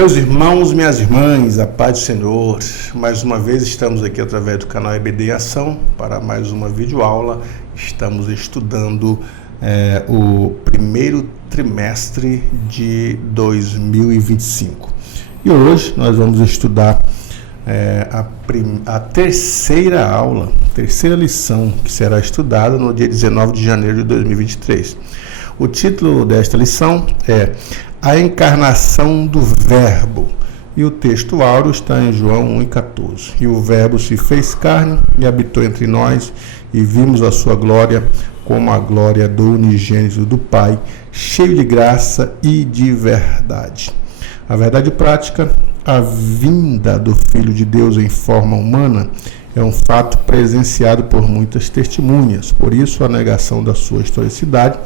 Meus irmãos, minhas irmãs, a paz do Senhor. Mais uma vez estamos aqui através do canal EBD em Ação para mais uma videoaula. Estamos estudando o primeiro trimestre de 2025. E hoje nós vamos estudar a terceira aula, terceira lição, que será estudada no dia 19 de janeiro de 2023. O título desta lição é A Encarnação do Verbo. E o texto áureo está em João 1,14. E o Verbo se fez carne e habitou entre nós, e vimos a sua glória como a glória do unigênito do Pai, cheio de graça e de verdade. A verdade prática, a vinda do Filho de Deus em forma humana, é um fato presenciado por muitas testemunhas. Por isso, a negação da sua historicidade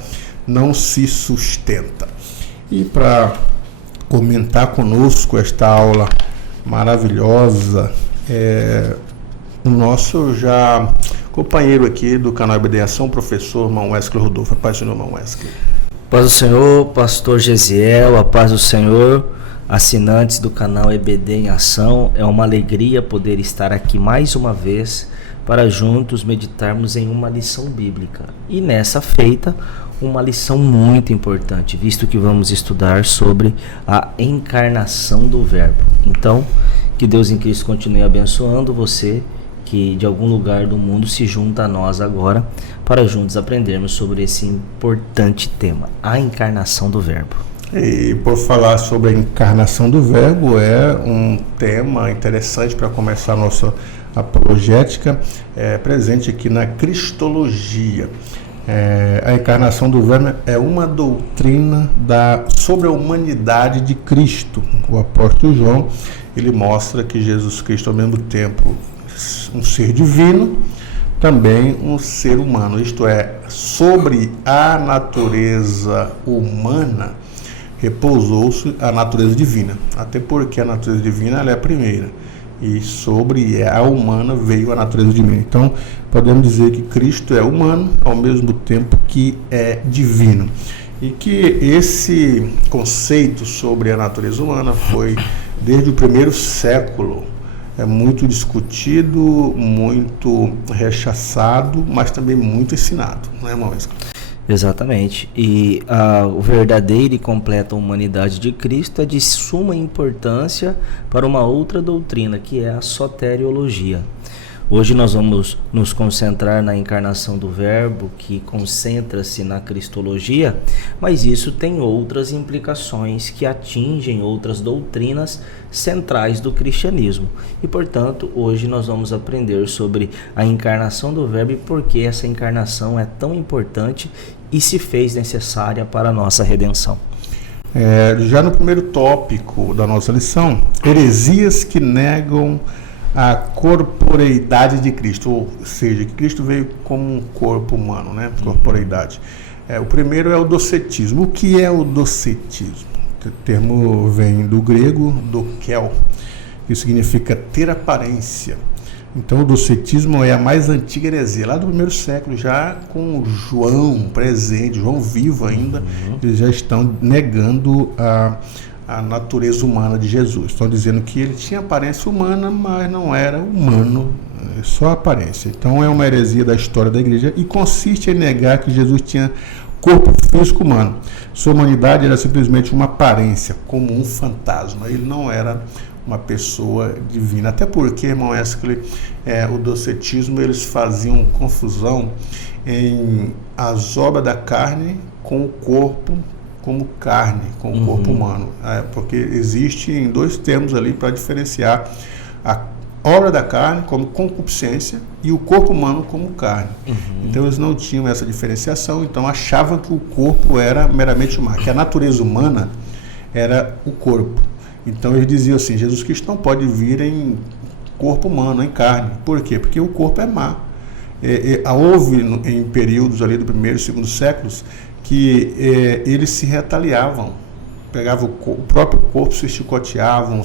não se sustenta. E para comentar conosco esta aula maravilhosa, o nosso já companheiro aqui do canal EBD em Ação, professor irmão Wesley Rodolfo. A paz do Senhor, irmão Wesley. Paz do Senhor, pastor Gesiel, a paz do Senhor, assinantes do canal EBD em Ação. É uma alegria poder estar aqui mais uma vez para juntos meditarmos em uma lição bíblica. E nessa feita, uma lição muito importante, visto que vamos estudar sobre a encarnação do Verbo. Então, que Deus em Cristo continue abençoando você que de algum lugar do mundo se junta a nós agora para juntos aprendermos sobre esse importante tema, a encarnação do Verbo. E por falar sobre a encarnação do Verbo, é um tema interessante para começar a nossa apologética, presente aqui na Cristologia. A encarnação do Verbo é uma doutrina sobre a humanidade de Cristo. O apóstolo João, ele mostra que Jesus Cristo, ao mesmo tempo, um ser divino, também um ser humano. Isto é, sobre a natureza humana repousou-se a natureza divina. Até porque a natureza divina ela é a primeira. E sobre a humana veio a natureza divina. Então, podemos dizer que Cristo é humano, ao mesmo tempo que é divino. E que esse conceito sobre a natureza humana foi, desde o primeiro século, muito discutido, muito rechaçado, mas também muito ensinado. Não é, irmão Wesley? Exatamente. E a verdadeira e completa humanidade de Cristo é de suma importância para uma outra doutrina, que é a soteriologia. Hoje nós vamos nos concentrar na encarnação do Verbo, que concentra-se na Cristologia, mas isso tem outras implicações que atingem outras doutrinas centrais do cristianismo. E, portanto, hoje nós vamos aprender sobre a encarnação do Verbo e por que essa encarnação é tão importante e se fez necessária para a nossa redenção. Já no primeiro tópico da nossa lição, heresias que negam a corporeidade de Cristo, ou seja, que Cristo veio como um corpo humano, né? Corporeidade. O primeiro é o docetismo. O que é o docetismo? O termo vem do grego, dokel, que significa ter aparência. Então, o docetismo é a mais antiga heresia, lá do primeiro século, já com João presente, João vivo ainda, eles já estão negando a natureza humana de Jesus. Estão dizendo que ele tinha aparência humana, mas não era humano, só aparência. Então é uma heresia da história da igreja e consiste em negar que Jesus tinha corpo físico humano. Sua humanidade era simplesmente uma aparência, como um fantasma. Ele não era uma pessoa divina. Até porque, irmão Wesley, o docetismo, eles faziam confusão em as obras da carne com o corpo como carne, com o corpo humano. Porque existem dois termos ali para diferenciar a obra da carne como concupiscência e o corpo humano como carne. Então eles não tinham essa diferenciação, então achavam que o corpo era meramente humano, que a natureza humana era o corpo. Então eles diziam assim, Jesus Cristo não pode vir em corpo humano, em carne. Por quê? Porque o corpo é má. Houve em períodos ali do primeiro e segundo séculos que eles se retaliavam, pegavam o próprio corpo, se chicoteavam,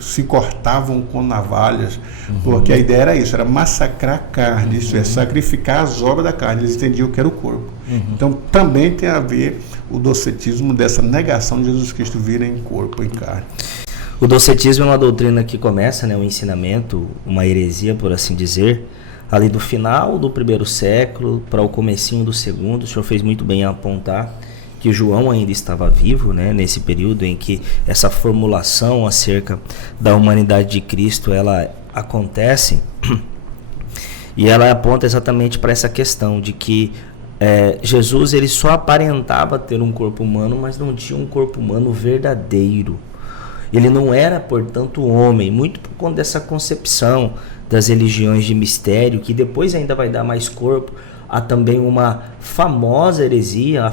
se cortavam com navalhas, porque a ideia era isso, era massacrar a carne, isso é, sacrificar as obras da carne, eles entendiam que era o corpo. Então também tem a ver o docetismo dessa negação de Jesus Cristo vir em corpo, em carne. O docetismo é uma doutrina que começa, né, um ensinamento, uma heresia, por assim dizer, ali do final do primeiro século para o comecinho do segundo. O senhor fez muito bem em apontar que João ainda estava vivo, né, nesse período em que essa formulação acerca da humanidade de Cristo ela acontece, e ela aponta exatamente para essa questão de que Jesus ele só aparentava ter um corpo humano, mas não tinha um corpo humano verdadeiro. Ele não era, portanto, homem, muito por conta dessa concepção das religiões de mistério, que depois ainda vai dar mais corpo a também uma famosa heresia,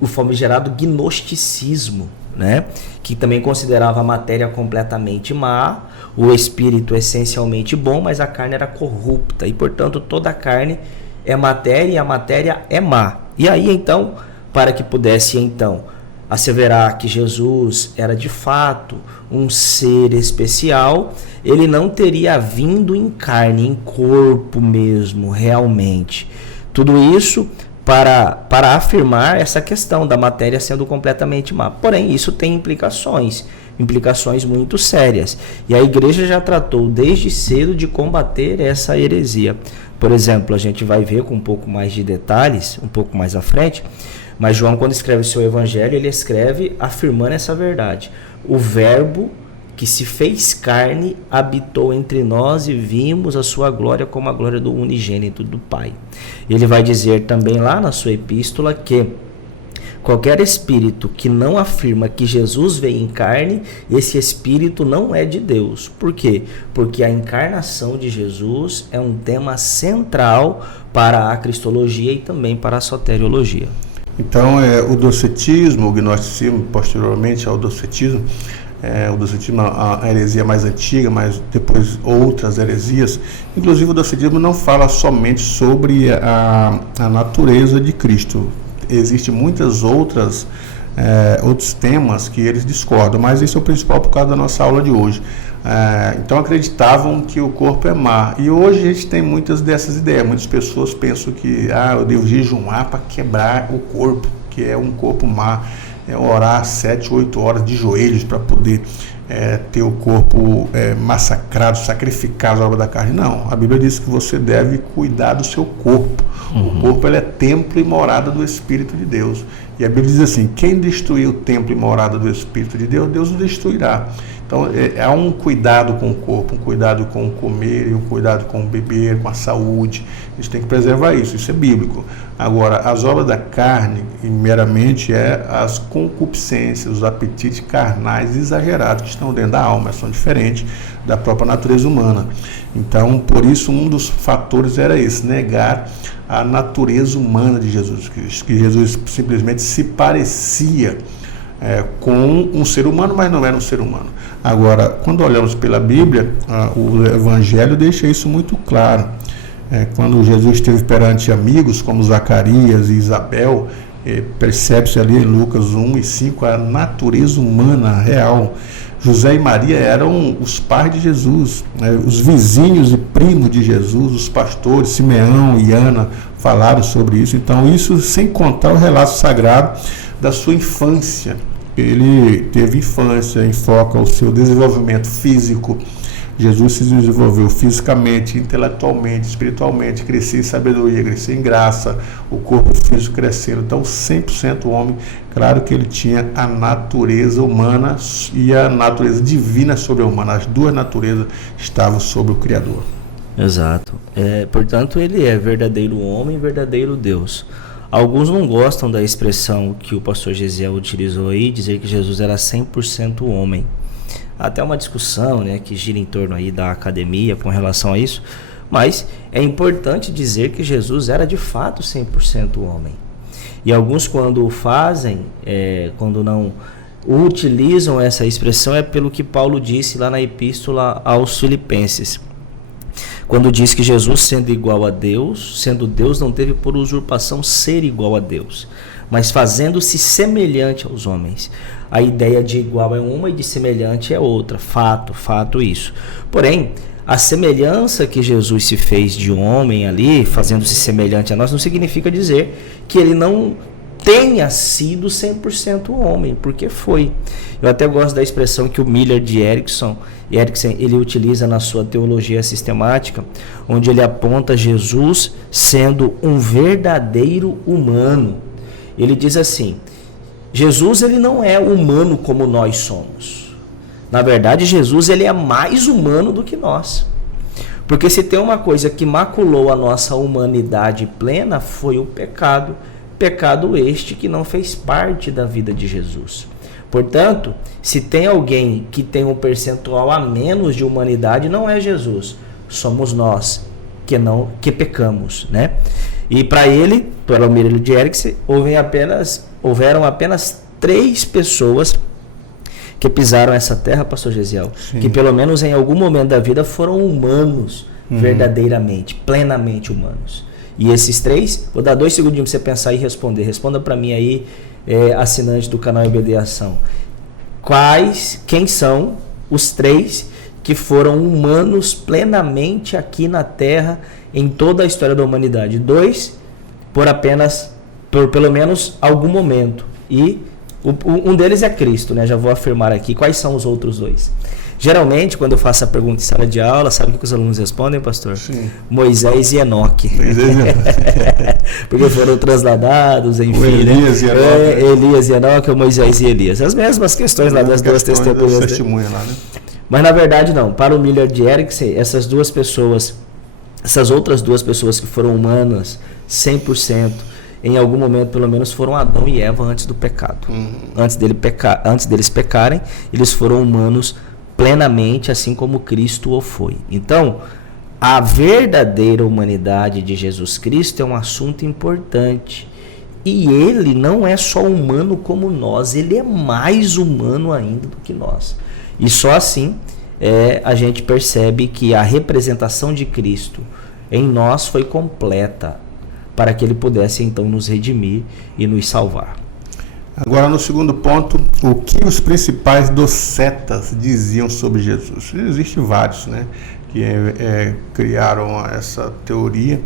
o famigerado gnosticismo, né? Que também considerava a matéria completamente má, o espírito essencialmente bom, mas a carne era corrupta, e portanto toda a carne é matéria e a matéria é má. E aí então, para que pudesse então asseverar que Jesus era de fato um ser especial, ele não teria vindo em carne, em corpo mesmo, realmente. Tudo isso para afirmar essa questão da matéria sendo completamente má. Porém, isso tem implicações muito sérias. E a igreja já tratou desde cedo de combater essa heresia. Por exemplo, a gente vai ver com um pouco mais de detalhes, um pouco mais à frente, mas João, quando escreve o seu evangelho, ele escreve afirmando essa verdade. O verbo que se fez carne habitou entre nós e vimos a sua glória como a glória do unigênito do Pai. Ele vai dizer também lá na sua epístola que qualquer espírito que não afirma que Jesus veio em carne, esse espírito não é de Deus. Por quê? Porque a encarnação de Jesus é um tema central para a cristologia e também para a soteriologia. Então, o docetismo, o gnosticismo, posteriormente ao docetismo, a heresia mais antiga, mas depois outras heresias, inclusive o docetismo não fala somente sobre a natureza de Cristo. Existem muitas outros temas que eles discordam, mas esse é o principal por causa da nossa aula de hoje. Então acreditavam que o corpo é má, e hoje a gente tem muitas dessas ideias. Muitas pessoas pensam que eu devo jejuar para quebrar o corpo, que é um corpo má, orar 7, 8 horas de joelhos para poder ter o corpo massacrado, sacrificar as obras da carne. Não, a Bíblia diz que você deve cuidar do seu corpo. O corpo ele é templo e morada do Espírito de Deus. E a Bíblia diz assim: quem destruir o templo e morada do Espírito de Deus, Deus o destruirá. Então há um cuidado com o corpo, um cuidado com o comer, um cuidado com o beber, com a saúde. A gente tem que preservar isso é bíblico. Agora, as obras da carne, meramente, as concupiscências, os apetites carnais exagerados que estão dentro da alma, são diferentes da própria natureza humana. Então, por isso, um dos fatores era esse, negar a natureza humana de Jesus Cristo, que Jesus simplesmente se parecia com um ser humano, mas não era um ser humano. Agora, quando olhamos pela Bíblia, o Evangelho deixa isso muito claro. Quando Jesus esteve perante amigos como Zacarias e Isabel, percebe-se ali em Lucas 1 e 5 a natureza humana real. José e Maria eram os pais de Jesus, os vizinhos e primos de Jesus, os pastores, Simeão e Ana falaram sobre isso. Então, isso sem contar o relato sagrado da sua infância. Ele teve infância, enfoca o seu desenvolvimento físico. Jesus se desenvolveu fisicamente, intelectualmente, espiritualmente, crescia em sabedoria, crescia em graça, o corpo físico crescendo. Então, 100% homem. Claro que ele tinha a natureza humana e a natureza divina sobre a humana. As duas naturezas estavam sobre o Criador. Exato. Portanto, ele é verdadeiro homem e verdadeiro Deus. Alguns não gostam da expressão que o pastor Gesiel utilizou aí, dizer que Jesus era 100% homem. Até uma discussão, né, que gira em torno aí da academia com relação a isso, mas é importante dizer que Jesus era de fato 100% homem. E alguns, quando o fazem, quando não utilizam essa expressão, é pelo que Paulo disse lá na epístola aos Filipenses, quando diz que Jesus, sendo igual a Deus, sendo Deus, não teve por usurpação ser igual a Deus, mas fazendo-se semelhante aos homens. A ideia de igual é uma e de semelhante é outra. Fato isso. Porém, a semelhança que Jesus se fez de homem ali, fazendo-se semelhante a nós, não significa dizer que ele não tenha sido 100% homem, porque foi. Eu até gosto da expressão que o Miller de Erickson ele utiliza na sua teologia sistemática, onde ele aponta Jesus sendo um verdadeiro humano. Ele diz assim: Jesus ele não é humano como nós somos. Na verdade, Jesus ele é mais humano do que nós. Porque se tem uma coisa que maculou a nossa humanidade plena, foi o pecado. Pecado este que não fez parte da vida de Jesus. Portanto, se tem alguém que tem um percentual a menos de humanidade, não é Jesus. Somos nós que pecamos, né? E para ele, para o Miller de Erickson, houveram apenas 3 pessoas que pisaram essa terra, pastor Gesiel, que pelo menos em algum momento da vida foram humanos, verdadeiramente, plenamente humanos. E esses 3, vou dar 2 segundinhos para você pensar e responder. Responda para mim aí, assinante do canal EBD Ação. Quem são os 3 que foram humanos plenamente aqui na Terra em toda a história da humanidade? 2 por pelo menos algum momento. E um deles é Cristo, né? Já vou afirmar aqui. Quais são os outros 2? Geralmente, quando eu faço a pergunta em sala de aula, sabe o que os alunos respondem, pastor? Sim. Moisés e Enoque. Porque foram transladados, enfim. Elias e Enoque. Elias e Enoque, ou Moisés e Elias. As mesmas questões lá das 2 testemunhas. Lá, né? Mas na verdade não. Para o Miller de Erickson, essas outras 2 pessoas que foram humanas 100%, em algum momento pelo menos foram Adão e Eva antes do pecado. Antes deles pecarem, eles foram humanos plenamente, assim como Cristo o foi. Então, a verdadeira humanidade de Jesus Cristo é um assunto importante. E ele não é só humano como nós, ele é mais humano ainda do que nós. E só assim a gente percebe que a representação de Cristo em nós foi completa, para que ele pudesse então nos redimir e nos salvar. Agora, no segundo ponto, o que os principais docetas diziam sobre Jesus? Existem vários, né, que criaram essa teoria,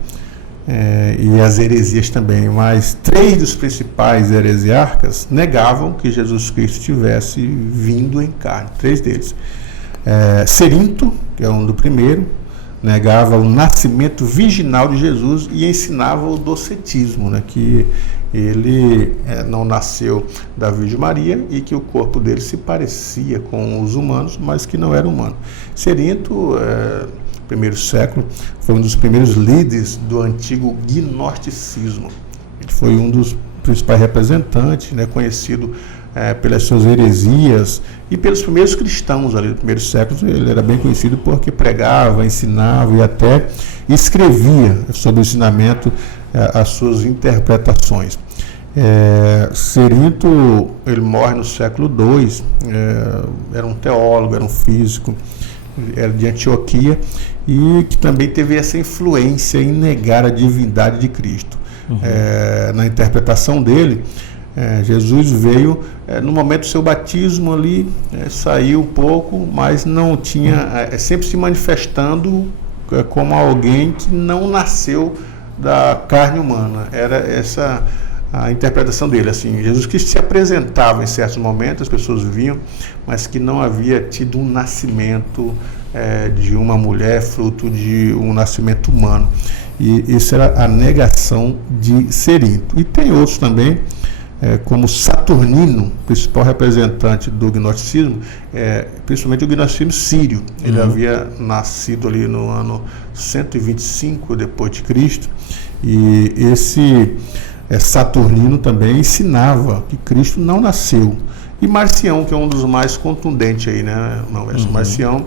e as heresias também, mas 3 dos principais heresiarcas negavam que Jesus Cristo tivesse vindo em carne. 3 deles. Cerinto, que é um do primeiro, negava o nascimento virginal de Jesus e ensinava o docetismo, né, que ele não nasceu da Virgem Maria e que o corpo dele se parecia com os humanos, mas que não era humano. Cerinto, primeiro século, foi um dos primeiros líderes do antigo gnosticismo. Ele foi um dos principais representantes, né, conhecido pelas suas heresias e pelos primeiros cristãos ali do primeiro século. Ele era bem conhecido porque pregava, ensinava e até escrevia sobre o ensinamento as suas interpretações. Cerinto, ele morre no século II, era um teólogo, era um físico, era de Antioquia, e que também teve essa influência em negar a divindade de Cristo. Na interpretação dele, Jesus veio no momento do seu batismo ali, saiu um pouco, mas não tinha, sempre se manifestando como alguém que não nasceu da carne humana. Era essa a interpretação dele, assim: Jesus Cristo se apresentava em certos momentos, as pessoas viam, mas que não havia tido um nascimento de uma mulher, fruto de um nascimento humano. E isso era a negação de Cerinto. E tem outros também, como Saturnino, principal representante do gnosticismo, principalmente o gnosticismo sírio. Ele havia nascido ali no ano 125 depois de Cristo, e esse Saturnino também ensinava que Cristo não nasceu. E Marcião, que é um dos mais contundentes aí, né? Marcião,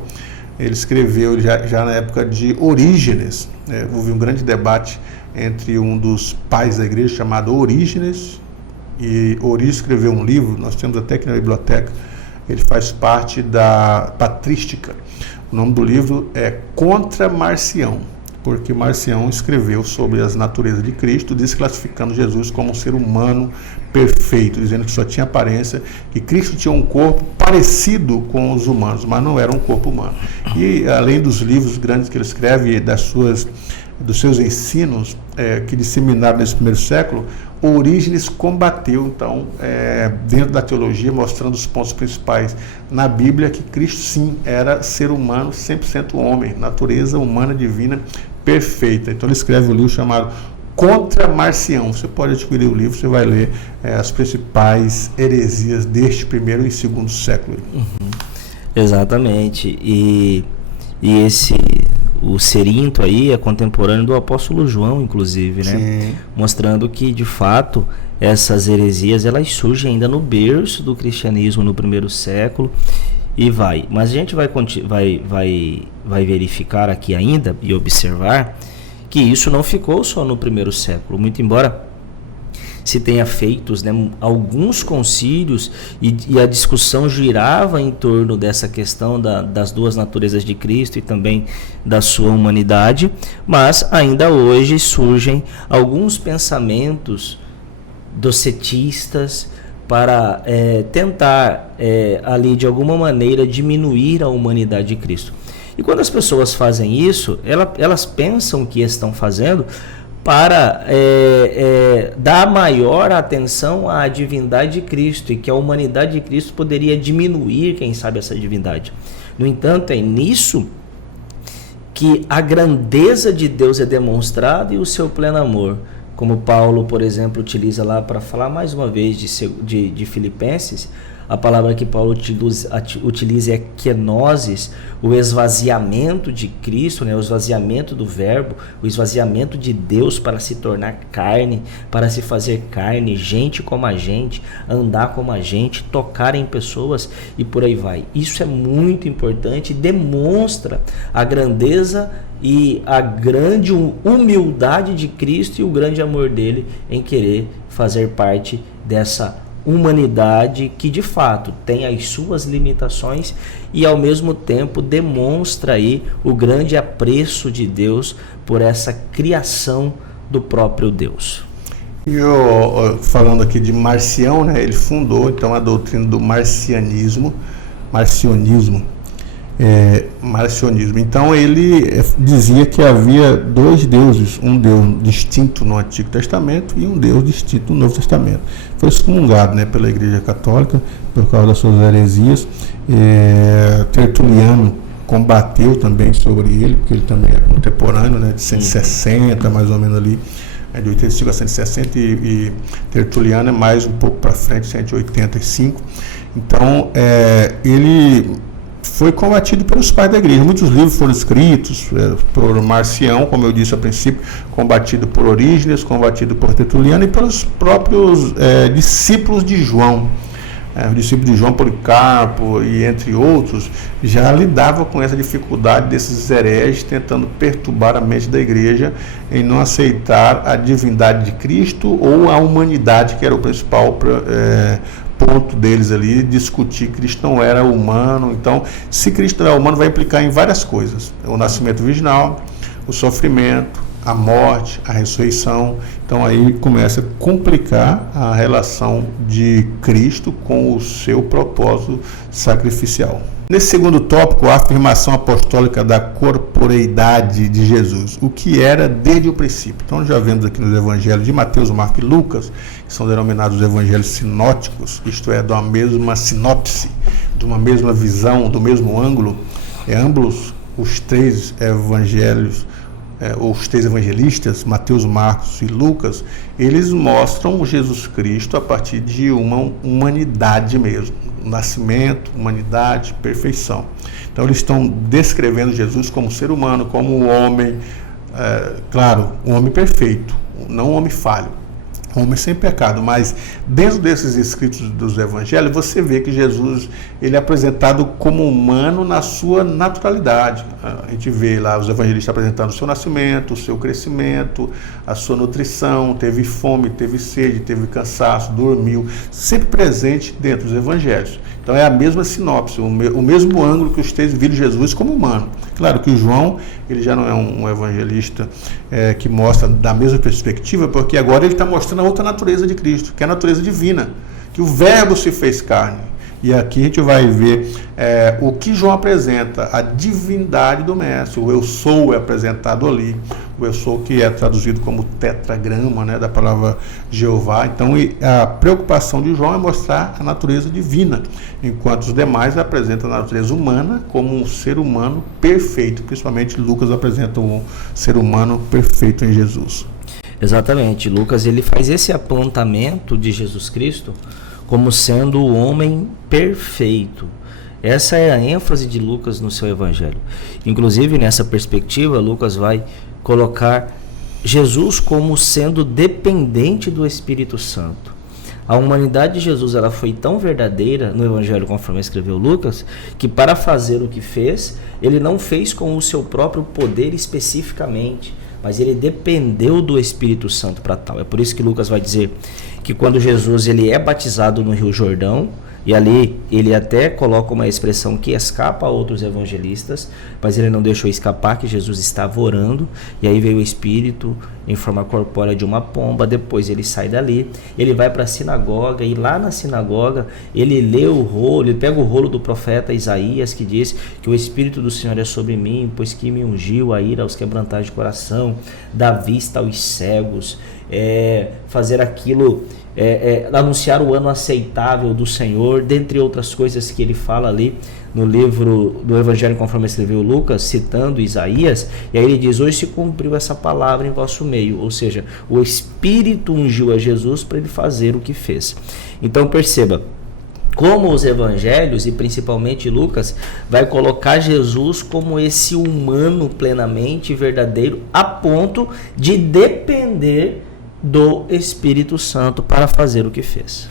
ele escreveu já na época de Orígenes. Houve um grande debate entre um dos pais da igreja chamado Orígenes, e Orígenes escreveu um livro, nós temos até aqui na biblioteca, ele faz parte da patrística, O nome do livro é Contra Marcião, porque Marcião escreveu sobre as naturezas de Cristo, desclassificando Jesus como um ser humano perfeito, dizendo que só tinha aparência, que Cristo tinha um corpo parecido com os humanos, mas não era um corpo humano. E além dos livros grandes que ele escreve, dos seus ensinos que disseminaram nesse primeiro século, Orígenes combateu, então, dentro da teologia, mostrando os pontos principais na Bíblia, que Cristo, sim, era ser humano, 100% homem, natureza humana divina perfeita. Então ele escreve um livro chamado Contra Marcião. Você pode adquirir o livro, você vai ler as principais heresias deste primeiro e segundo século. Uhum. Exatamente. E o Cerinto aí é contemporâneo do apóstolo João, inclusive, né? Sim. Mostrando que, de fato, essas heresias, elas surgem ainda no berço do cristianismo no primeiro século e vai. Mas a gente vai verificar aqui ainda e observar que isso não ficou só no primeiro século, muito embora se tenha feito, né, alguns concílios e a discussão girava em torno dessa questão das duas naturezas de Cristo e também da sua humanidade, mas ainda hoje surgem alguns pensamentos docetistas para tentar ali de alguma maneira diminuir a humanidade de Cristo. E quando as pessoas fazem isso, elas pensam que estão fazendo para dar maior atenção à divindade de Cristo e que a humanidade de Cristo poderia diminuir, quem sabe, essa divindade. No entanto, é nisso que a grandeza de Deus é demonstrada e o seu pleno amor. Como Paulo, por exemplo, utiliza lá para falar mais uma vez de Filipenses, a palavra que Paulo utiliza é kenosis, o esvaziamento de Cristo, né? O esvaziamento do verbo, o esvaziamento de Deus para se tornar carne, para se fazer carne, gente como a gente, andar como a gente, tocar em pessoas e por aí vai. Isso é muito importante, demonstra a grandeza e a grande humildade de Cristo e o grande amor dele em querer fazer parte dessa humanidade que de fato tem as suas limitações e ao mesmo tempo demonstra aí o grande apreço de Deus por essa criação do próprio Deus. Eu falando aqui de Marcião, né, ele fundou então a doutrina do marcionismo. Então ele dizia que havia dois deuses, um Deus distinto no Antigo Testamento e um Deus distinto no Novo Testamento. Foi excomungado, né, pela Igreja Católica por causa das suas heresias. Tertuliano combateu também sobre ele, porque ele também é contemporâneo, né, de 160, mais ou menos ali, de 85 a 160, e Tertuliano é mais um pouco para frente, 185. Então ele foi combatido pelos pais da igreja. Muitos livros foram escritos por Marcião, como eu disse a princípio, combatido por Orígenes, combatido por Tertuliano e pelos próprios discípulos de João. O discípulo de João, Policarpo e entre outros, já lidava com essa dificuldade desses hereges tentando perturbar a mente da igreja em não aceitar a divindade de Cristo ou a humanidade, que era o principal ponto deles ali, discutir que Cristo não era humano. Então, se Cristo não é humano, vai implicar em várias coisas: o nascimento virginal, o sofrimento, a morte, a ressurreição. Então aí começa a complicar a relação de Cristo com o seu propósito sacrificial. Nesse segundo tópico, a afirmação apostólica da corporeidade de Jesus, o que era desde o princípio. Então já vemos aqui nos evangelhos de Mateus, Marcos e Lucas, que são denominados evangelhos sinóticos, isto é, de uma mesma sinopse, de uma mesma visão, do mesmo ângulo. Ambos os três evangelhos, os três evangelistas, Mateus, Marcos e Lucas, eles mostram Jesus Cristo a partir de uma humanidade mesmo, nascimento, humanidade, perfeição. Então eles estão descrevendo Jesus como ser humano, como um homem, claro, um homem perfeito, não um homem falho, um homem sem pecado, mas dentro desses escritos dos evangelhos você vê que Jesus ele é apresentado como humano na sua naturalidade. A gente vê lá os evangelistas apresentando o seu nascimento, o seu crescimento, a sua nutrição, teve fome, teve sede, teve cansaço, dormiu, sempre presente dentro dos evangelhos. Então é a mesma sinopse, o mesmo ângulo que os três viram Jesus como humano. Claro que o João, ele já não é um evangelista que mostra da mesma perspectiva, porque agora ele está mostrando a outra natureza de Cristo, que é a natureza divina, que o Verbo se fez carne. E aqui a gente vai ver o que João apresenta, a divindade do Mestre. O eu sou é apresentado ali, o eu sou que é traduzido como tetragrama, né, da palavra Jeová. Então a preocupação de João é mostrar a natureza divina, enquanto os demais apresentam a natureza humana como um ser humano perfeito. Principalmente Lucas apresenta um ser humano perfeito em Jesus. Exatamente, Lucas ele faz esse apontamento de Jesus Cristo como sendo o homem perfeito. Essa é a ênfase de Lucas no seu evangelho. Inclusive, nessa perspectiva, Lucas vai colocar Jesus como sendo dependente do Espírito Santo. A humanidade de Jesus ela foi tão verdadeira no evangelho, conforme escreveu Lucas, que para fazer o que fez, ele não fez com o seu próprio poder especificamente, mas ele dependeu do Espírito Santo para tal. É por isso que Lucas vai dizer que quando Jesus ele é batizado no Rio Jordão, e ali ele até coloca uma expressão que escapa a outros evangelistas, mas ele não deixou escapar que Jesus estava orando, e aí veio o Espírito em forma corpórea de uma pomba. Depois ele sai dali, ele vai para a sinagoga, e lá na sinagoga ele lê o rolo, ele pega o rolo do profeta Isaías, que diz que o Espírito do Senhor é sobre mim, pois que me ungiu a ir aos quebrantados de coração, dar vista aos cegos, fazer aquilo, anunciar o ano aceitável do Senhor, dentre outras coisas que ele fala ali no livro do Evangelho conforme escreveu Lucas, citando Isaías. E aí ele diz: hoje se cumpriu essa palavra em vosso meio, ou seja, o Espírito ungiu a Jesus para ele fazer o que fez. Então perceba como os evangelhos, e principalmente Lucas, vai colocar Jesus como esse humano plenamente verdadeiro, a ponto de depender do Espírito Santo para fazer o que fez.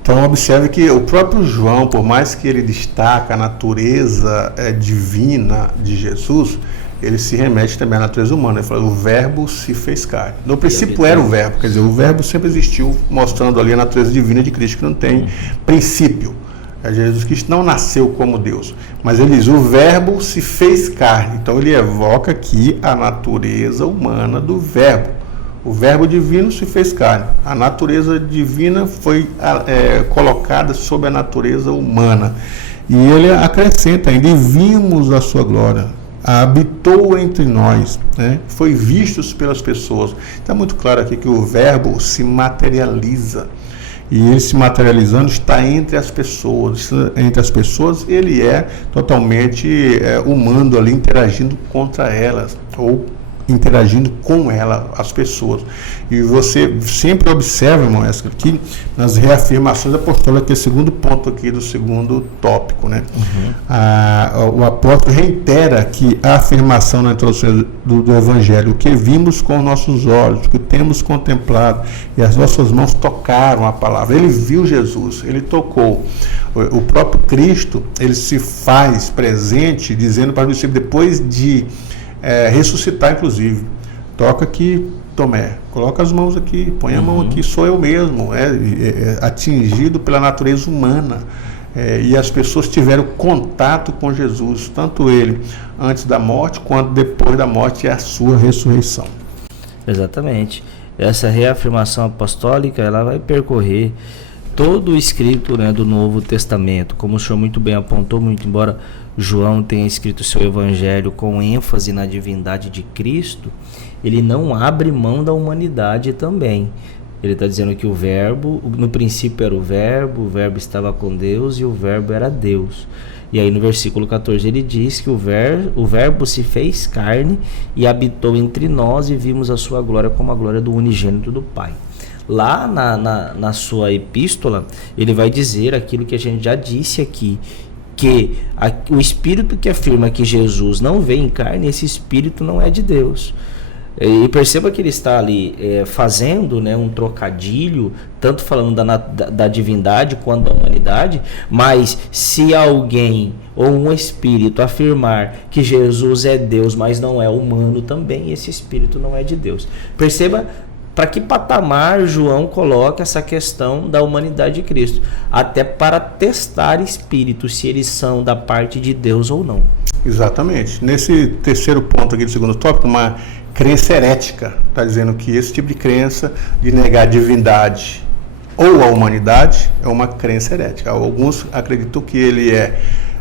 Então observe que o próprio João, por mais que ele destaca a natureza divina de Jesus, ele se remete também à natureza humana. Ele fala: o Verbo se fez carne. No princípio era o Verbo, quer dizer, o Verbo sempre existiu, mostrando ali a natureza divina de Cristo, que não tem princípio. Jesus Cristo não nasceu como Deus, mas ele diz: o Verbo se fez carne. Então ele evoca aqui a natureza humana do Verbo. O Verbo divino se fez carne. A natureza divina foi colocada sob a natureza humana. E ele acrescenta ainda: e vimos a sua glória. Habitou entre nós, né? Foi visto pelas pessoas. Está muito claro aqui que o Verbo se materializa. E ele se materializando está entre as pessoas. Entre as pessoas ele é totalmente humano ali, interagindo contra elas, ou interagindo com ela, as pessoas. E você sempre observa, irmão, aqui nas reafirmações apostólicas, que é o segundo ponto aqui do segundo tópico, né? O apóstolo reitera que a afirmação na introdução do Evangelho: o que vimos com nossos olhos, o que temos contemplado, e as nossas mãos tocaram a palavra. Ele viu Jesus, ele tocou. O próprio Cristo, ele se faz presente, dizendo para o discípulo, depois de ressuscitar, inclusive: toca aqui, Tomé, coloca as mãos aqui, põe a mão aqui, sou eu mesmo. Atingido pela natureza humana. E as pessoas tiveram contato com Jesus, tanto ele antes da morte quanto depois da morte e a sua ressurreição. Exatamente. Essa reafirmação apostólica ela vai percorrer todo o escrito, né, do Novo Testamento. Como o senhor muito bem apontou, muito embora João tenha escrito seu evangelho com ênfase na divindade de Cristo, ele não abre mão da humanidade também. Ele está dizendo que o Verbo, no princípio era o Verbo estava com Deus e o Verbo era Deus. E aí no versículo 14 ele diz que o verbo se fez carne e habitou entre nós, e vimos a sua glória como a glória do unigênito do Pai. Lá na sua epístola, ele vai dizer aquilo que a gente já disse aqui, que o Espírito que afirma que Jesus não veio em carne, esse Espírito não é de Deus. E perceba que ele está ali fazendo, né, um trocadilho, tanto falando da divindade quanto da humanidade. Mas se alguém ou um espírito afirmar que Jesus é Deus, mas não é humano também, esse espírito não é de Deus. Perceba para que patamar João coloca essa questão da humanidade de Cristo, até para testar espíritos, se eles são da parte de Deus ou não. Exatamente. Nesse terceiro ponto aqui do segundo tópico, uma crença herética, está dizendo que esse tipo de crença de negar a divindade ou a humanidade é uma crença herética. Alguns acreditam que ele é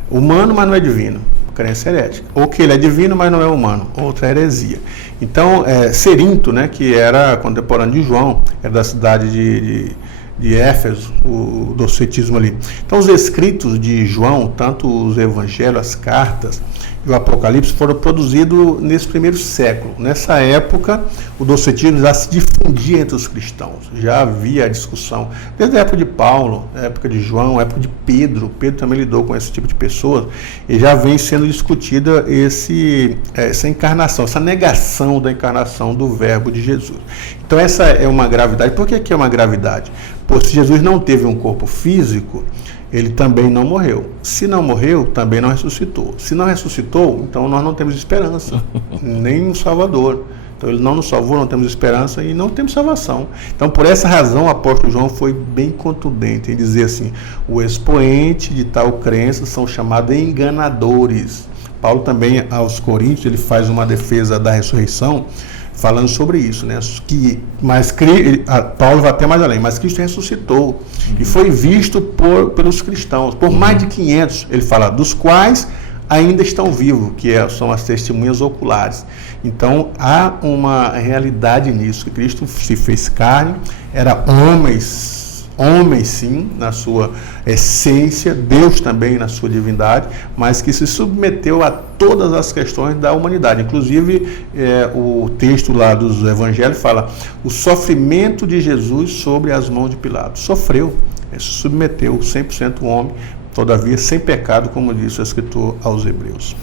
humano, mas não é divino. Crença herética. Ou que ele é divino, mas não é humano. Outra heresia. Então, Cerinto, né, que era contemporâneo de João, era da cidade de Éfeso, o docetismo ali. Então, os escritos de João, tanto os evangelhos, as cartas e o Apocalipse, foram produzidos nesse primeiro século. Nessa época, o docetismo já se difundia entre os cristãos. Já havia a discussão, desde a época de Paulo, a época de João, a época de Pedro. Pedro também lidou com esse tipo de pessoas. E já vem sendo discutida essa encarnação, essa negação da encarnação do verbo de Jesus. Então, essa é uma gravidade. Por que é uma gravidade? Porque se Jesus não teve um corpo físico, ele também não morreu. Se não morreu, também não ressuscitou. Se não ressuscitou, então nós não temos esperança, nem um Salvador. Então ele não nos salvou, não temos esperança e não temos salvação. Então, por essa razão, o apóstolo João foi bem contundente em dizer assim: o expoente de tal crença são chamados enganadores. Paulo também, aos Coríntios, ele faz uma defesa da ressurreição, falando sobre isso, né? Paulo vai até mais além, mas Cristo ressuscitou e foi visto pelos cristãos, por mais de 500, ele fala, dos quais ainda estão vivos, que são as testemunhas oculares. Então, há uma realidade nisso, que Cristo se fez carne, era homem sim, na sua essência, Deus também na sua divindade, mas que se submeteu a todas as questões da humanidade. Inclusive, o texto lá dos evangelhos fala o sofrimento de Jesus sobre as mãos de Pilatos. Sofreu, se submeteu, 100% homem, todavia sem pecado, como disse o escritor aos Hebreus.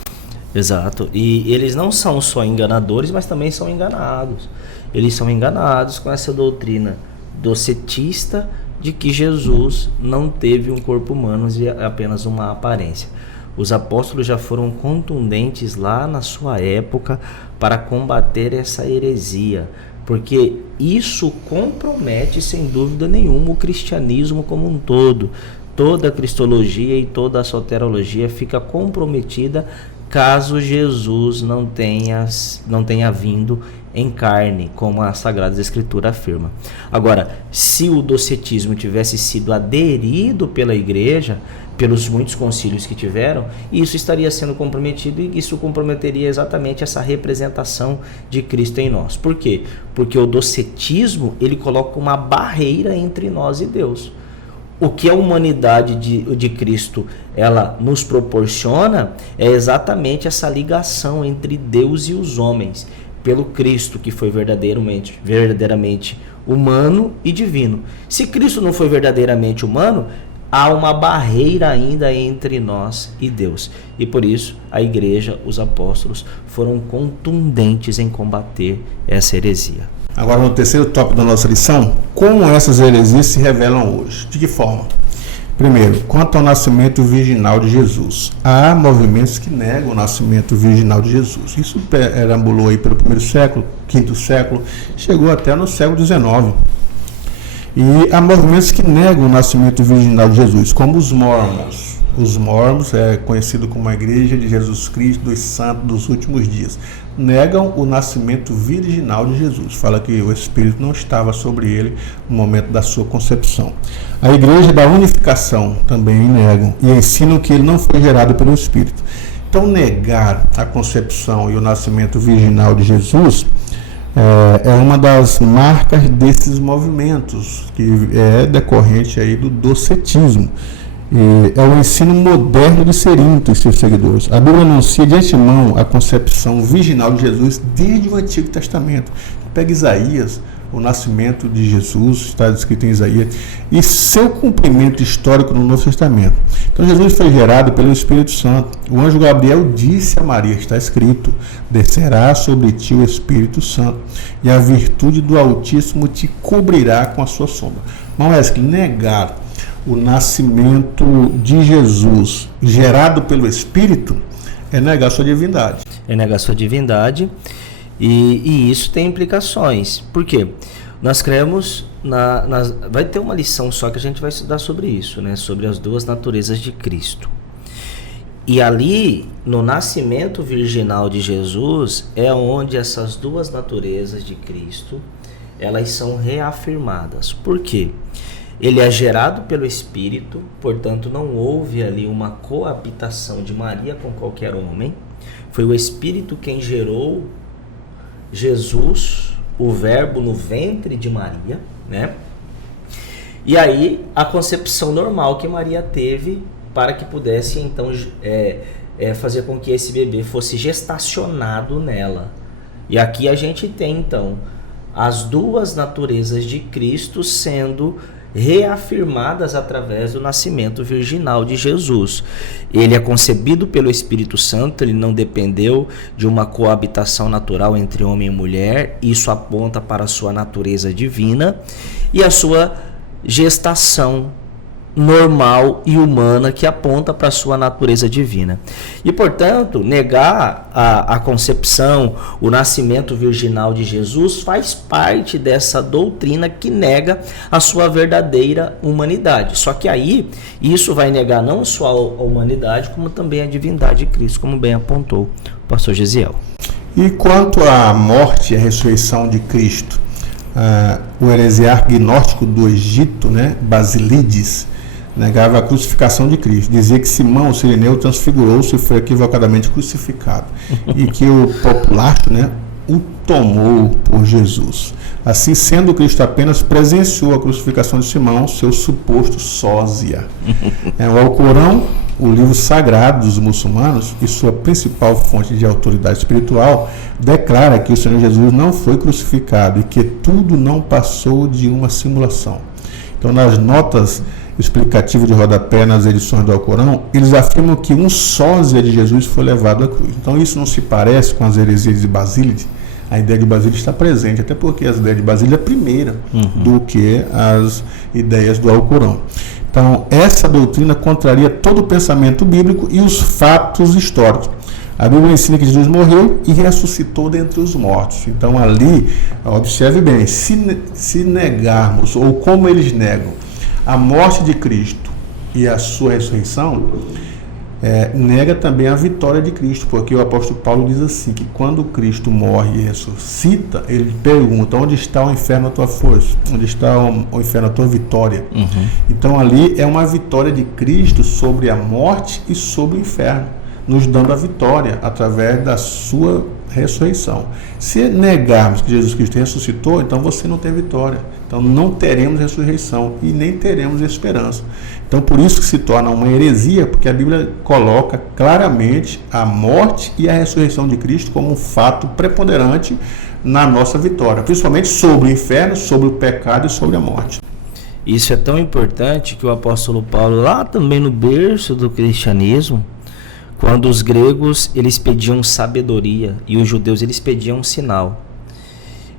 Exato, e eles não são só enganadores, mas também são enganados. Eles são enganados com essa doutrina docetista de que Jesus não teve um corpo humano e apenas uma aparência. Os apóstolos já foram contundentes lá na sua época para combater essa heresia, porque isso compromete, sem dúvida nenhuma, o cristianismo como um todo. Toda a cristologia e toda a soterologia fica comprometida caso Jesus não tenha vindo em carne, como a Sagrada Escritura afirma. Agora, se o docetismo tivesse sido aderido pela igreja, pelos muitos concílios que tiveram, isso estaria sendo comprometido, e isso comprometeria exatamente essa representação de Cristo em nós. Por quê? Porque o docetismo, ele coloca uma barreira entre nós e Deus. O que a humanidade de Cristo ela nos proporciona é exatamente essa ligação entre Deus e os homens, pelo Cristo que foi verdadeiramente humano e divino. Se Cristo não foi verdadeiramente humano, há uma barreira ainda entre nós e Deus. E por isso a igreja, os apóstolos, foram contundentes em combater essa heresia. Agora, no terceiro tópico da nossa lição, como essas heresias se revelam hoje? De que forma? Primeiro, quanto ao nascimento virginal de Jesus. Há movimentos que negam o nascimento virginal de Jesus. Isso perambulou aí pelo primeiro século, quinto século, chegou até no século XIX. E há movimentos que negam o nascimento virginal de Jesus, como os Mormons. Os Mormons é conhecido como a Igreja de Jesus Cristo dos Santos dos Últimos Dias. Negam o nascimento virginal de Jesus. Fala que o Espírito não estava sobre ele no momento da sua concepção. A Igreja da Unificação também negam e ensinam que ele não foi gerado pelo Espírito. Então, negar a concepção e o nascimento virginal de Jesus é uma das marcas desses movimentos, que é decorrente aí do docetismo. É o ensino moderno de Cerinto e seus seguidores. A Bíblia anuncia de antemão a concepção virginal de Jesus desde o Antigo Testamento. Pega Isaías, o nascimento de Jesus, está descrito em Isaías, e seu cumprimento histórico no Novo Testamento. Então, Jesus foi gerado pelo Espírito Santo. O anjo Gabriel disse a Maria, está escrito, descerá sobre ti o Espírito Santo, e a virtude do Altíssimo te cobrirá com a sua sombra. Mas negar o nascimento de Jesus gerado pelo Espírito é negar sua divindade. É negar sua divindade, e isso tem implicações. Por quê? Nós cremos, vai ter uma lição só que a gente vai estudar sobre isso, né? Sobre as duas naturezas de Cristo. E ali, no nascimento virginal de Jesus, é onde essas duas naturezas de Cristo, elas são reafirmadas. Por quê? Ele é gerado pelo Espírito, portanto não houve ali uma coabitação de Maria com qualquer homem. Foi o Espírito quem gerou Jesus, o Verbo no ventre de Maria, né? E aí a concepção normal que Maria teve para que pudesse então fazer com que esse bebê fosse gestacionado nela. E aqui a gente tem então as duas naturezas de Cristo sendo reafirmadas através do nascimento virginal de Jesus. Ele é concebido pelo Espírito Santo, ele não dependeu de uma coabitação natural entre homem e mulher, isso aponta para a sua natureza divina, e a sua gestação normal e humana, que aponta para a sua natureza divina. E, portanto, negar a concepção, o nascimento virginal de Jesus faz parte dessa doutrina que nega a sua verdadeira humanidade. Só que aí, isso vai negar não só a humanidade, como também a divindade de Cristo, como bem apontou o pastor Gesiel. E quanto à morte e à ressurreição de Cristo, o heresiarca gnóstico do Egito, né, Basílides, negava a crucificação de Cristo. Dizia que Simão, o sirineu, transfigurou-se e foi equivocadamente crucificado. E que o populacho, né, o tomou por Jesus. Assim sendo, Cristo apenas presenciou a crucificação de Simão, seu suposto sósia. O Alcorão, o livro sagrado dos muçulmanos e sua principal fonte de autoridade espiritual, declara que o Senhor Jesus não foi crucificado e que tudo não passou de uma simulação. Então, nas notas explicativas de rodapé nas edições do Alcorão, eles afirmam que um sósia de Jesus foi levado à cruz. Então, isso não se parece com as heresias de Basílides. A ideia de Basílides está presente, até porque as ideias de Basílides é primeira do que as ideias do Alcorão. Então, essa doutrina contraria todo o pensamento bíblico e os fatos históricos. A Bíblia ensina que Jesus morreu e ressuscitou dentre os mortos. Então, ali, observe bem, se negarmos, ou como eles negam, a morte de Cristo e a sua ressurreição, nega também a vitória de Cristo, porque o apóstolo Paulo diz assim, que quando Cristo morre e ressuscita, ele pergunta, onde está o inferno a tua força? Onde está o inferno a tua vitória? Então ali é uma vitória de Cristo sobre a morte e sobre o inferno, nos dando a vitória através da sua ressurreição. Se negarmos que Jesus Cristo ressuscitou, então você não tem vitória. Então não teremos ressurreição e nem teremos esperança. Então por isso que se torna uma heresia, porque a Bíblia coloca claramente a morte e a ressurreição de Cristo como um fato preponderante na nossa vitória, principalmente sobre o inferno, sobre o pecado e sobre a morte. Isso é tão importante que o apóstolo Paulo, lá também no berço do cristianismo, quando os gregos eles pediam sabedoria e os judeus eles pediam um sinal.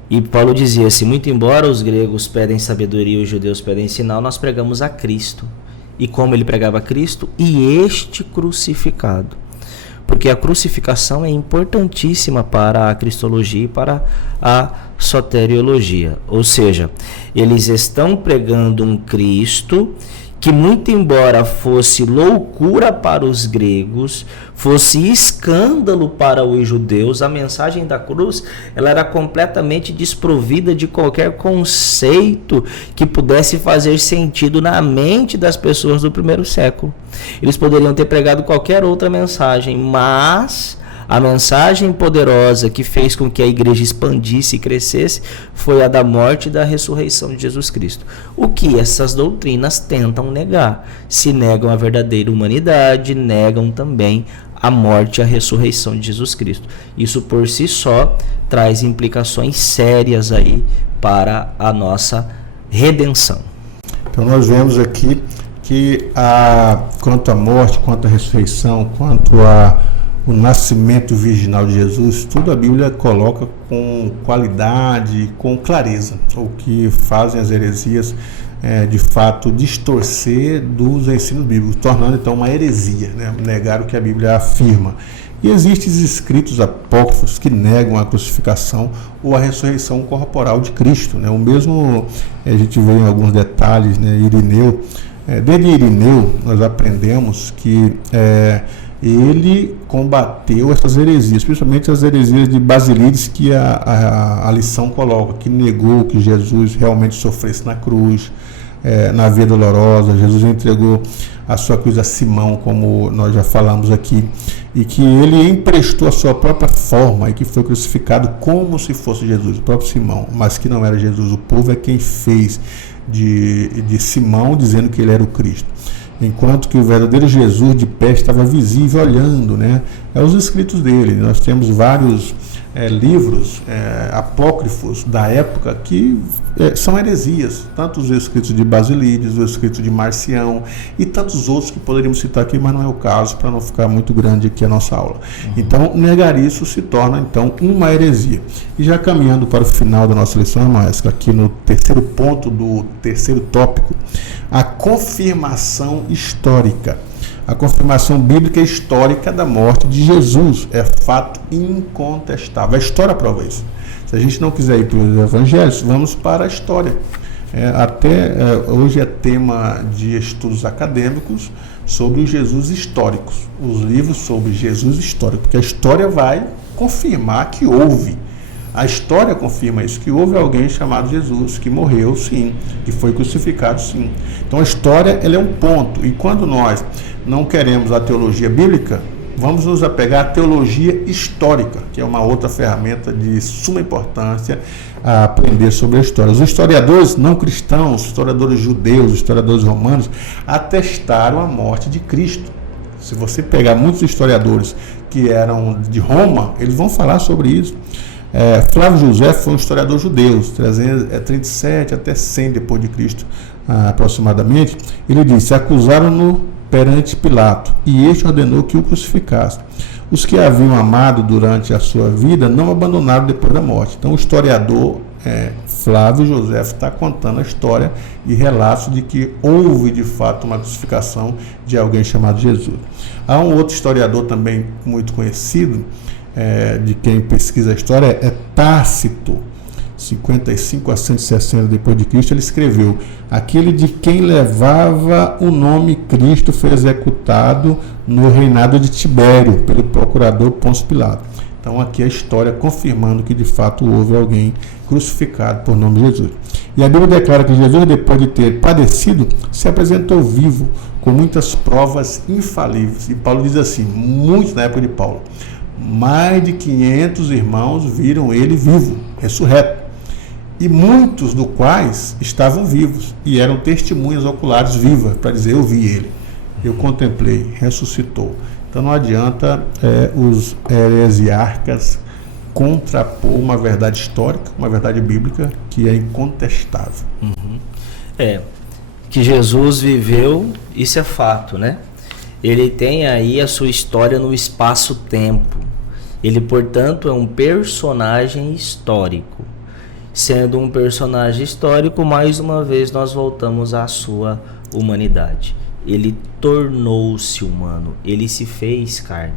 E Paulo dizia assim, muito embora os gregos pedem sabedoria e os judeus pedem sinal, nós pregamos a Cristo. E como ele pregava a Cristo? E este crucificado. Porque a crucificação é importantíssima para a cristologia e para a soteriologia. Ou seja, eles estão pregando um Cristo que, muito embora fosse loucura para os gregos, fosse escândalo para os judeus, a mensagem da cruz ela era completamente desprovida de qualquer conceito que pudesse fazer sentido na mente das pessoas do primeiro século. Eles poderiam ter pregado qualquer outra mensagem, mas a mensagem poderosa que fez com que a igreja expandisse e crescesse foi a da morte e da ressurreição de Jesus Cristo. O que essas doutrinas tentam negar? Se negam a verdadeira humanidade, negam também a morte e a ressurreição de Jesus Cristo. Isso por si só traz implicações sérias aí para a nossa redenção. Então nós vemos aqui que quanto à morte, quanto à ressurreição, quanto o nascimento virginal de Jesus, tudo a Bíblia coloca com qualidade, com clareza, o que fazem as heresias de fato distorcer dos ensinos bíblicos, tornando então uma heresia, né? Negar o que a Bíblia afirma. E existem escritos apócrifos que negam a crucificação ou a ressurreição corporal de Cristo, né? O mesmo, a gente vê em alguns detalhes, né? Irineu, desde Irineu nós aprendemos que ele combateu essas heresias, principalmente as heresias de Basílides, que a lição coloca, que negou que Jesus realmente sofresse na cruz, na via dolorosa. Jesus entregou a sua cruz a Simão, como nós já falamos aqui, e que ele emprestou a sua própria forma e que foi crucificado como se fosse Jesus, o próprio Simão, mas que não era Jesus. O povo é quem fez de Simão, dizendo que ele era o Cristo, enquanto que o verdadeiro Jesus de pé estava visível, olhando, né? Os escritos dele. Nós temos vários livros apócrifos da época que são heresias, tanto os escritos de Basílides, os escritos de Marcião e tantos outros que poderíamos citar aqui, mas não é o caso, para não ficar muito grande aqui a nossa aula. Então, negar isso se torna, então, uma heresia. E já caminhando para o final da nossa lição, Maestra, aqui no terceiro ponto do terceiro tópico, a confirmação histórica. A confirmação bíblica e histórica da morte de Jesus é fato incontestável. A história prova isso. Se a gente não quiser ir para os evangelhos, vamos para a história. Hoje é tema de estudos acadêmicos sobre os Jesus históricos, os livros sobre Jesus histórico, porque a história vai confirmar que houve. A história confirma isso, que houve alguém chamado Jesus, que morreu, sim, que foi crucificado, sim. Então a história, ela é um ponto, e quando nós não queremos a teologia bíblica, vamos nos apegar à teologia histórica, que é uma outra ferramenta de suma importância a aprender sobre a história. Os historiadores não cristãos, os historiadores judeus, os historiadores romanos, atestaram a morte de Cristo. Se você pegar muitos historiadores que eram de Roma, eles vão falar sobre isso. Flávio José foi um historiador judeu, 37 até 100 depois de Cristo, aproximadamente. Ele disse: acusaram-no perante Pilato, e este ordenou que o crucificasse. Os que haviam amado durante a sua vida não abandonaram depois da morte. Então o historiador Flávio José está contando a história e relatos de que houve de fato uma crucificação de alguém chamado Jesus. Há um outro historiador também muito conhecido, de quem pesquisa a história, Tácito, 55 a 160 depois de Cristo. Ele escreveu: aquele de quem levava o nome Cristo foi executado no reinado de Tibério pelo procurador Pôncio Pilato. Então aqui a história confirmando que de fato houve alguém crucificado por nome de Jesus. E a Bíblia declara que Jesus, depois de ter padecido, se apresentou vivo, com muitas provas infalíveis. E Paulo diz assim, muito na época de Paulo: mais de 500 irmãos viram ele vivo, ressurreto, e muitos dos quais estavam vivos e eram testemunhas oculares vivas, para dizer: eu vi ele, eu contemplei, ressuscitou. Então não adianta os heresiarcas contrapor uma verdade histórica, uma verdade bíblica que é incontestável. Que Jesus viveu, isso é fato, né? Ele tem aí a sua história no espaço-tempo. Ele, portanto, é um personagem histórico. Sendo um personagem histórico, mais uma vez nós voltamos à sua humanidade. Ele tornou-se humano, ele se fez carne.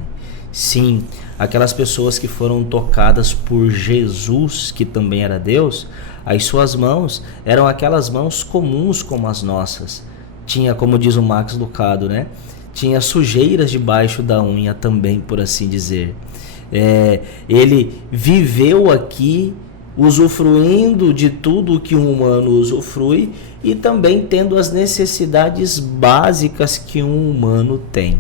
Sim, aquelas pessoas que foram tocadas por Jesus, que também era Deus, as suas mãos eram aquelas mãos comuns como as nossas. Tinha, como diz o Max Lucado, né? Tinha sujeiras debaixo da unha também, por assim dizer. Ele viveu aqui usufruindo de tudo que um humano usufrui e também tendo as necessidades básicas que um humano tem.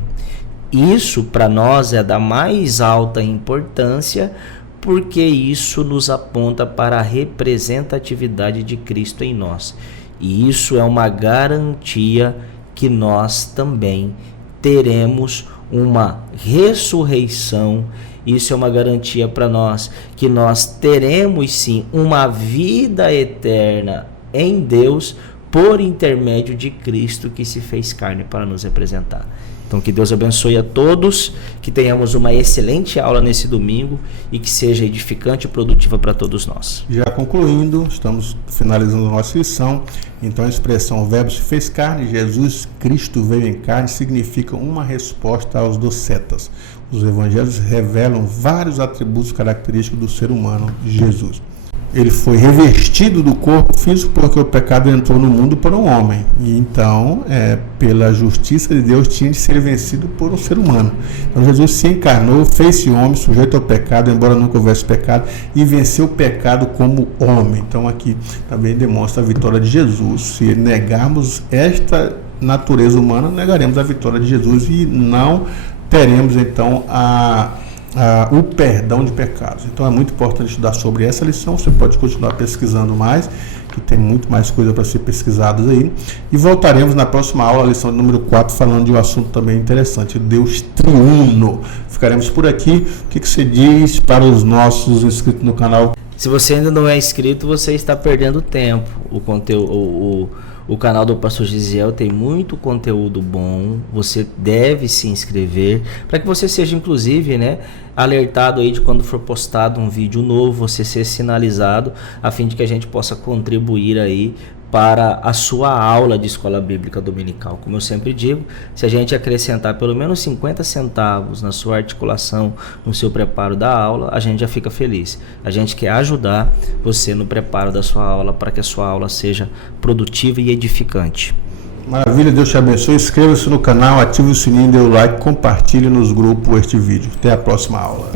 Isso para nós é da mais alta importância, porque isso nos aponta para a representatividade de Cristo em nós. E isso é uma garantia que nós também teremos uma ressurreição. Isso é uma garantia para nós, que nós teremos sim uma vida eterna em Deus por intermédio de Cristo que se fez carne para nos representar. Então que Deus abençoe a todos, que tenhamos uma excelente aula nesse domingo e que seja edificante e produtiva para todos nós. Já concluindo, estamos finalizando a nossa lição. Então a expressão o verbo se fez carne, Jesus Cristo veio em carne, significa uma resposta aos docetas. Os evangelhos revelam vários atributos característicos do ser humano, Jesus. Ele foi revestido do corpo físico porque o pecado entrou no mundo por um homem. E então, pela justiça de Deus, tinha de ser vencido por um ser humano. Então Jesus se encarnou, fez-se homem, sujeito ao pecado, embora nunca houvesse pecado, e venceu o pecado como homem. Então aqui também demonstra a vitória de Jesus. Se negarmos esta natureza humana, negaremos a vitória de Jesus e não teremos então o perdão de pecados. Então é muito importante estudar sobre essa lição. Você pode continuar pesquisando mais, que tem muito mais coisa para ser pesquisadas aí. E voltaremos na próxima aula, a lição número 4, falando de um assunto também interessante, Deus triuno. Ficaremos por aqui. O que você diz para os nossos inscritos no canal? Se você ainda não é inscrito, você está perdendo tempo. O canal do Pastor Gisiel tem muito conteúdo bom. Você deve se inscrever para que você seja, inclusive, alertado aí de quando for postado um vídeo novo, você ser sinalizado, a fim de que a gente possa contribuir aí para a sua aula de escola bíblica dominical. Como eu sempre digo, se a gente acrescentar pelo menos 50 centavos na sua articulação, no seu preparo da aula, a gente já fica feliz. A gente quer ajudar você no preparo da sua aula para que a sua aula seja produtiva e edificante. Maravilha, Deus te abençoe. Inscreva-se no canal, ative o sininho, dê o like, compartilhe nos grupos este vídeo. Até a próxima aula.